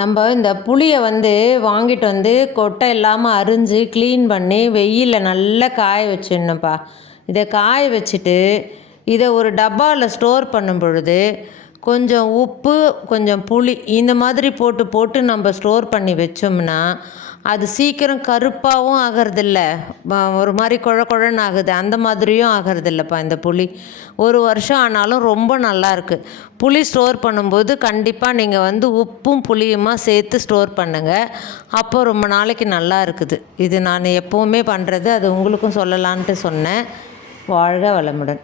நம்ம இந்த புளியை வாங்கிட்டு கொட்டை இல்லாமல் அரிஞ்சு க்ளீன் பண்ணி வெயிலில் நல்லா காய வச்சிடணும்ப்பா. இதை காய வச்சுட்டு இதை ஒரு டப்பாவில் ஸ்டோர் பண்ணும் பொழுது கொஞ்சம் உப்பு, கொஞ்சம் புளி இந்த மாதிரி போட்டு போட்டு நம்ம ஸ்டோர் பண்ணி வச்சோம்னா அது சீக்கிரம் கருப்பாகவும் ஆகிறதில்ல, ஒரு மாதிரி குழ குழன்னு ஆகுது, அந்த மாதிரியும் ஆகிறதில்லப்பா. இந்த புளி ஒரு வருஷம் ஆனாலும் ரொம்ப நல்லாயிருக்கு. புளி ஸ்டோர் பண்ணும்போது கண்டிப்பாக நீங்கள் உப்பும் புளியுமா சேர்த்து ஸ்டோர் பண்ணுங்கள். அப்போ ரொம்ப நாளைக்கு நல்லா இருக்குது. இது நான் எப்போவுமே பண்ணுறது, அது உங்களுக்கும் சொல்லலான்ட்டு சொன்னேன். வாழ்க வளமுடன்.